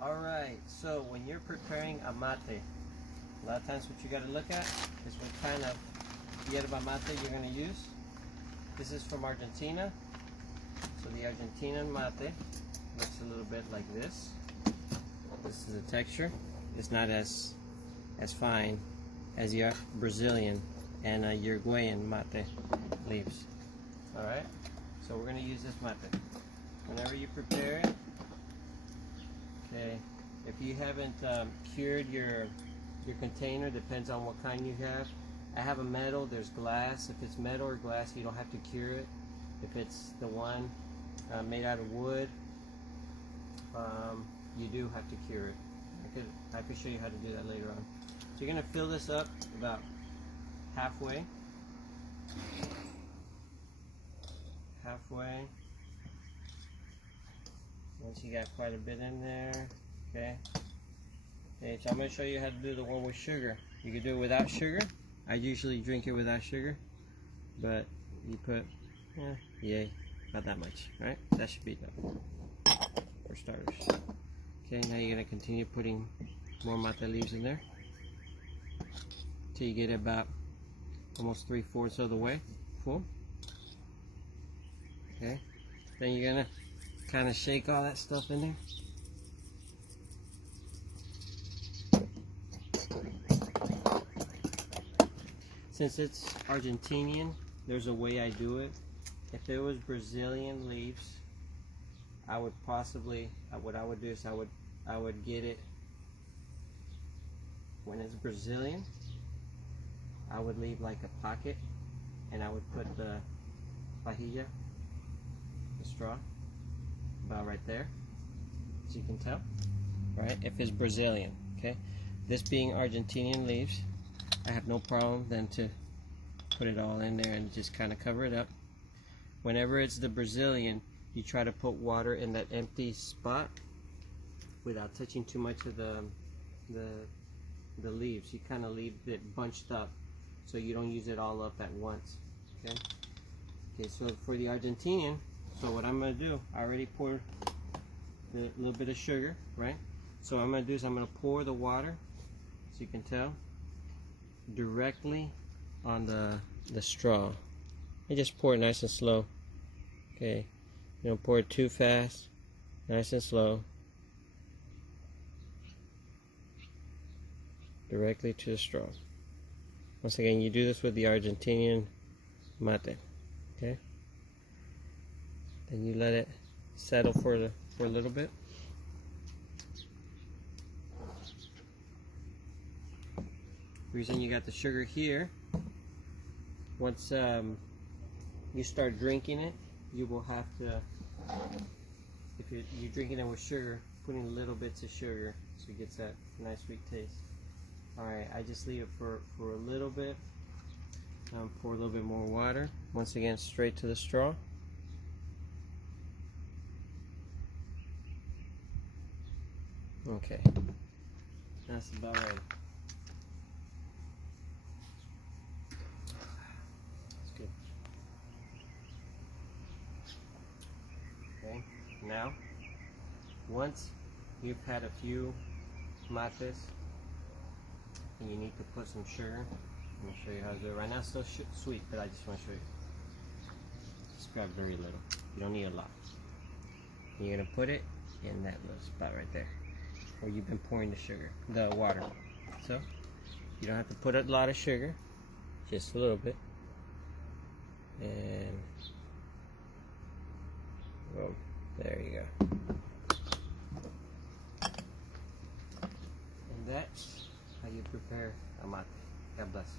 Alright, so when you're preparing a mate, a lot of times what you got to look at is what kind of yerba mate you're going to use. This is from Argentina. So the Argentinian mate looks a little bit like this. This is the texture. It's not as fine as your Brazilian and Uruguayan mate leaves. Alright, so we're going to use this mate. Whenever you prepare it, okay, if you haven't cured your container, depends on what kind you have. I have a metal, there's glass. If it's metal or glass, you don't have to cure it. If it's the one made out of wood, you do have to cure it. I could show you how to do that later on. So you're going to fill this up about halfway. Once you got quite a bit in there, okay. Okay, so I'm going to show you how to do the one with sugar. You can do it without sugar. I usually drink it without sugar, but you put, yay, not that much, right? That should be done for starters. Okay, now you're going to continue putting more mate leaves in there till you get about almost 3/4 of the way full. Okay, then you're going to kind of shake all that stuff in there. Since it's Argentinian, there's a way I do it. If it was Brazilian leaves, I would possibly, what I would do is I would get it when it's Brazilian. I would leave like a pocket, and I would put the pajilla, the straw, about right there, as you can tell, right? If it's Brazilian, okay. This being Argentinian leaves, I have no problem then to put it all in there and just kind of cover it up. Whenever it's the Brazilian, you try to put water in that empty spot without touching too much of the leaves. You kind of leave it bunched up so you don't use it all up at once. Okay. Okay. So for the Argentinian, so what I'm going to do, I already poured a little bit of sugar, right? So what I'm going to do is I'm going to pour the water, so you can tell, directly on the straw. And just pour it nice and slow. Okay, you don't pour it too fast. Nice and slow. Directly to the straw. Once again, you do this with the Argentinian mate. Okay. Then you let it settle for a little bit. Reason you got the sugar here, once you start drinking it, you will have to, if you're drinking it with sugar, putting little bits of sugar so it gets that nice sweet taste. Alright, I just leave it for a little bit. Pour a little bit more water. Once again, straight to the straw. Okay, that's about right. Okay, now once you've had a few mates and you need to put some sugar, I'm going to show you how to do it. Right now it's still sweet, but I just want to show you. Just grab very little. You don't need a lot. And you're going to put it in that little spot right there where you've been pouring the water. So you don't have to put a lot of sugar, just a little bit. And boom, there you go. And that's how you prepare a mate. God bless.